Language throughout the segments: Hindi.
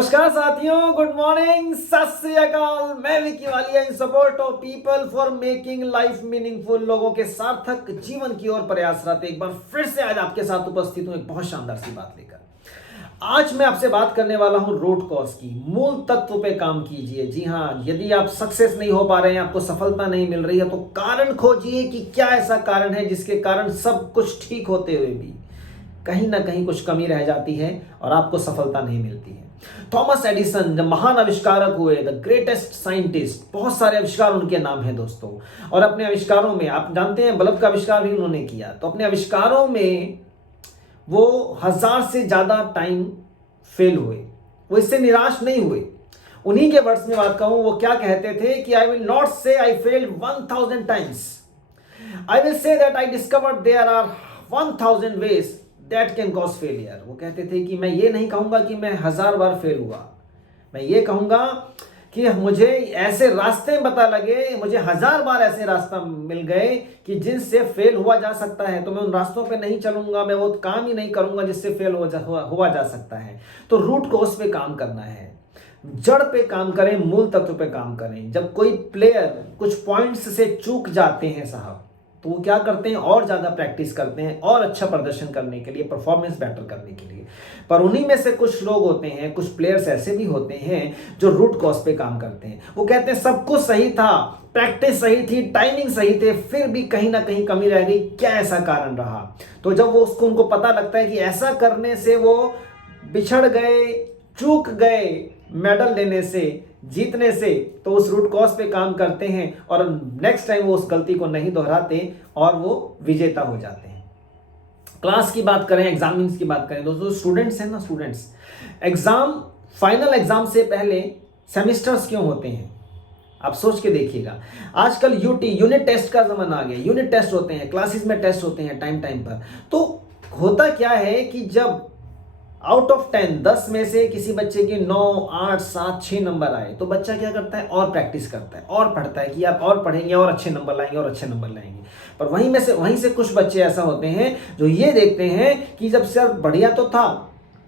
नमस्कार साथियों, गुड मॉर्निंग, सत श्री अकाल। मैं विकी वालिया इन support of people for making life meaningful. लोगों के सार्थक जीवन की ओर प्रयासरत एक बार फिर से आज आपके साथ उपस्थित हूं एक बहुत शानदार सी बात लेकर। आज मैं आपसे बात करने वाला हूं रूट कॉज की। मूल तत्व पे काम कीजिए। जी हां, यदि आप सक्सेस नहीं हो पा रहे हैं, आपको सफलता नहीं मिल रही है, तो कारण खोजिए कि क्या ऐसा कारण है जिसके कारण सब कुछ ठीक होते हुए भी कहीं ना कहीं कुछ कमी रह जाती है और आपको सफलता नहीं मिलती है। थॉमस एडिसन जब महान आविष्कारक हुए, द ग्रेटेस्ट साइंटिस्ट, बहुत सारे आविष्कार उनके नाम हैं दोस्तों। और अपने आविष्कारों में आप जानते हैं बल्ब का आविष्कार भी उन्होंने किया। तो अपने आविष्कारों में वो 1000 से ज्यादा टाइम फेल हुए, वो इससे निराश नहीं हुए। उन्हीं के वर्ड्स में बात कहूं, वो क्या कहते थे कि आई will not say I failed 1000 times, I will say that I discovered there are 1000 ways that can cause failure. वो कहते थे कि मैं ये नहीं कहूंगा कि मैं 1000 बार फेल हुआ, मैं ये कहूंगा कि मुझे ऐसे रास्ते पता लगे, मुझे 1000 बार ऐसे रास्ता मिल गए कि जिनसे फेल हुआ जा सकता है। तो मैं उन रास्तों पे नहीं चलूंगा, मैं वो काम ही नहीं करूंगा जिससे फेल हुआ जा सकता है। तो रूट कॉज पे काम करना है, जड़ पे काम करें, मूल तत्व पे काम करें। जब कोई प्लेयर कुछ पॉइंट्स से चूक जाते हैं साहब, तो वो क्या करते हैं, और ज्यादा प्रैक्टिस करते हैं और अच्छा प्रदर्शन करने के लिए, परफॉर्मेंस बेटर करने के लिए। पर उन्हीं में से कुछ लोग होते हैं, कुछ प्लेयर्स ऐसे भी होते हैं जो रूट कॉज पे काम करते हैं। वो कहते हैं सब कुछ सही था, प्रैक्टिस सही थी, टाइमिंग सही थे, फिर भी कहीं ना कहीं कमी रह गई, क्या ऐसा कारण रहा। तो जब वो उनको पता लगता है कि ऐसा करने से वो बिछड़ गए, चूक गए मेडल लेने से, जीतने से, तो उस रूट कॉज पे काम करते हैं और नेक्स्ट टाइम वो उस गलती को नहीं दोहराते और वो विजेता हो जाते हैं। क्लास की बात करें, एग्जामिन्स की बात करें दोस्तों, स्टूडेंट्स हैं ना, स्टूडेंट्स एग्जाम, फाइनल एग्जाम से पहले सेमिस्टर्स क्यों होते हैं, आप सोच के देखिएगा। आजकल यूनिट टेस्ट का जमाना आ गया, यूनिट टेस्ट होते हैं, क्लासेस में टेस्ट होते हैं टाइम टाइम पर। तो होता क्या है कि जब आउट ऑफ 10 में से किसी बच्चे के 9, 8, 7, 6 नंबर आए, तो बच्चा क्या करता है, और प्रैक्टिस करता है और पढ़ता है कि आप और पढ़ेंगे और अच्छे नंबर लाएंगे और अच्छे नंबर लाएंगे। पर वहीं से कुछ बच्चे ऐसा होते हैं जो ये देखते हैं कि जब सर बढ़िया तो था,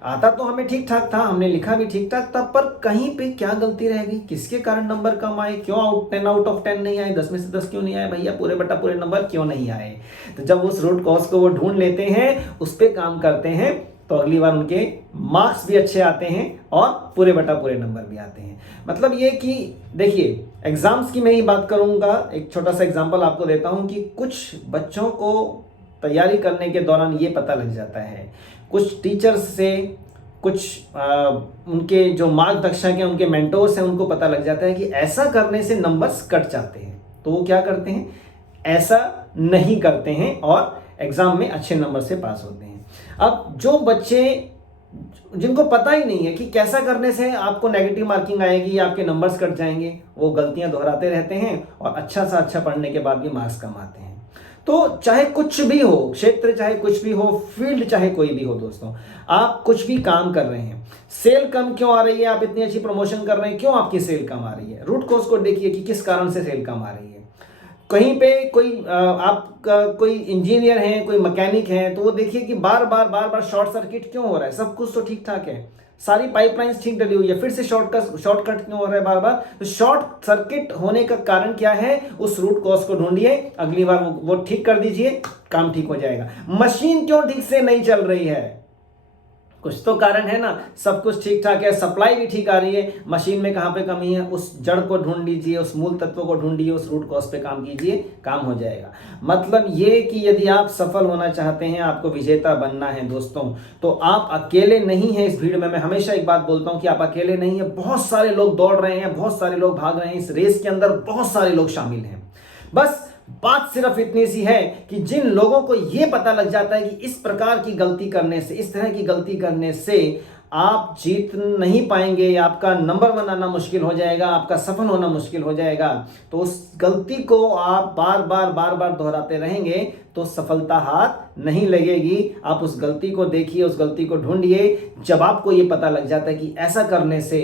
आता तो हमें ठीक ठाक था, हमने लिखा भी ठीक ठाक था, पर कहीं पे क्या गलती रह गई, किसके कारण नंबर कम आए, क्यों 10 आउट ऑफ 10 नहीं आए, 10 में से 10 क्यों नहीं आए भैया, पूरे बटा पूरे नंबर क्यों नहीं आए। तो जब उस रूट कॉज को वो ढूंढ लेते हैं, उस पर काम करते हैं, तो अगली बार उनके मार्क्स भी अच्छे आते हैं और पूरे बटा पूरे नंबर भी आते हैं। मतलब ये कि देखिए, एग्जाम्स की मैं ही बात करूंगा, एक छोटा सा एग्जांपल आपको देता हूं कि कुछ बच्चों को तैयारी करने के दौरान ये पता लग जाता है, कुछ टीचर्स से, कुछ उनके जो मार्गदर्शक हैं, उनके मेंटोर्स हैं, उनको पता लग जाता है कि ऐसा करने से नंबर्स कट जाते हैं। तो वो क्या करते हैं, ऐसा नहीं करते हैं और एग्जाम में अच्छे नंबर से पास होते हैं। अब जो बच्चे जिनको पता ही नहीं है कि कैसा करने से आपको नेगेटिव मार्किंग आएगी या आपके नंबर्स कट जाएंगे, वो गलतियां दोहराते रहते हैं और अच्छा सा अच्छा पढ़ने के बाद भी मार्क्स कम आते हैं। तो चाहे कुछ भी हो, क्षेत्र चाहे कुछ भी हो, फील्ड चाहे कोई भी हो दोस्तों, आप कुछ भी काम कर रहे हैं, सेल कम क्यों आ रही है, आप इतनी अच्छी प्रमोशन कर रहे हैं, क्यों आपकी सेल कम आ रही है, रूट कॉज को देखिए कि किस कारण से सेल कम आ रही है। कहीं पे कोई आपका कोई इंजीनियर है, कोई मैकेनिक है, तो वो देखिए कि बार बार शॉर्ट सर्किट क्यों हो रहा है, सब कुछ तो ठीक ठाक है, सारी पाइपलाइंस ठीक डली हुई है, फिर से शॉर्टकट क्यों हो रहा है बार बार। तो शॉर्ट सर्किट होने का कारण क्या है, उस रूट कॉज को ढूंढिए, अगली बार वो ठीक कर दीजिए, काम ठीक हो जाएगा। मशीन क्यों ठीक से नहीं चल रही है, कुछ तो कारण है ना, सब कुछ ठीक ठाक है, सप्लाई भी ठीक आ रही है, मशीन में कहां पे कमी है, उस जड़ को ढूंढ लीजिए, उस मूल तत्व को ढूंढिए, उस रूट कॉज पे काम कीजिए, काम हो जाएगा। मतलब ये कि यदि आप सफल होना चाहते हैं, आपको विजेता बनना है दोस्तों, तो आप अकेले नहीं हैं इस भीड़ में। मैं हमेशा एक बात बोलता हूं कि आप अकेले नहीं है, बहुत सारे लोग दौड़ रहे हैं, बहुत सारे लोग भाग रहे हैं, इस रेस के अंदर बहुत सारे लोग शामिल हैं। बस बात सिर्फ इतनी सी है कि जिन लोगों को यह पता लग जाता है कि इस प्रकार की गलती करने से, इस तरह की गलती करने से आप जीत नहीं पाएंगे, आपका नंबर बनाना मुश्किल हो जाएगा, आपका सफल होना मुश्किल हो जाएगा, तो उस गलती को आप बार बार दोहराते रहेंगे तो सफलता हाथ नहीं लगेगी। आप उस गलती को देखिए, उस गलती को ढूंढिए। जब आपको ये पता लग जाता है कि ऐसा करने से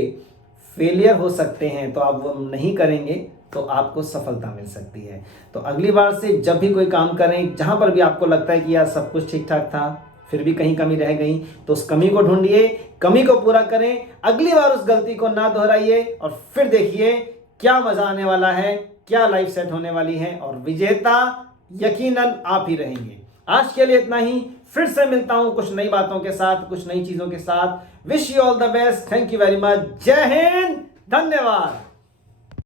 फेलियर हो सकते हैं, तो आप वो नहीं करेंगे, तो आपको सफलता मिल सकती है। तो अगली बार से जब भी कोई काम करें, जहां पर भी आपको लगता है कि यार सब कुछ ठीक ठाक था, फिर भी कहीं कमी रह गई तो उस कमी को ढूंढिए, कमी को पूरा करें, अगली बार उस गलती को ना दोहराइए और फिर देखिए क्या मजा आने वाला है, क्या लाइफ सेट होने वाली है और विजेता यकीनन आप ही रहेंगे। आज के लिए इतना ही, फिर से मिलता हूं कुछ नई बातों के साथ, कुछ नई चीजों के साथ। Wish you all the best, thank you very much, जय हिंद, धन्यवाद।